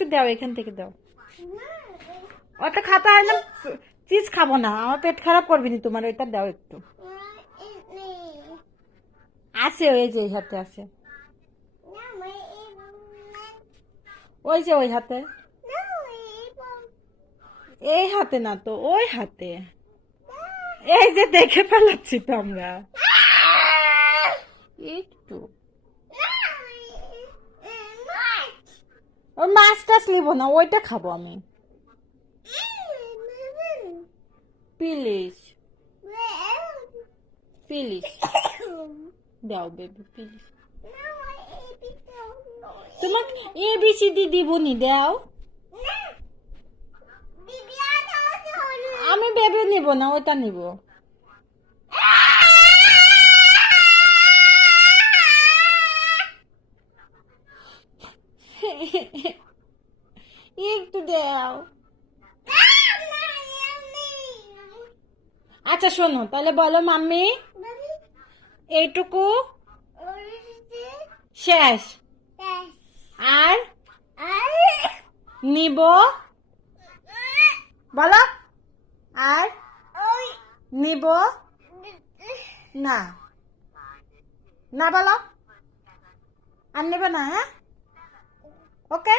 একটু দাও, এখান থেকে দাও। ওটা খাতে হয় না, চিজ খাবো না, আমার পেট খারাপ করবি না তোমার, ওইটা দাও একটু। আছে ওই যে ওই হাতে আছে, ওই যে ওই হাতে, এই হাতে না তো, ওই হাতে। এই যে দেখে ফেলাচ্ছি তো আমরা একটু। ওই মাছ টাছ নিবো না, ওইটা খাবো আমি। প্লিজ প্লিজ দাও বেবি প্লিজ। তোমাকে ABCD দিবনি, দাও। আমি বেবি নিব না, ওইটা নিব। একটু দাও। আচ্ছা শোনো, তাহলে বলো মাম্মি, এইটুকু শেষ, আর নিব, বলো, আর নিব না, না বলো, আর নেবে না, হ্যাঁ, ওকে।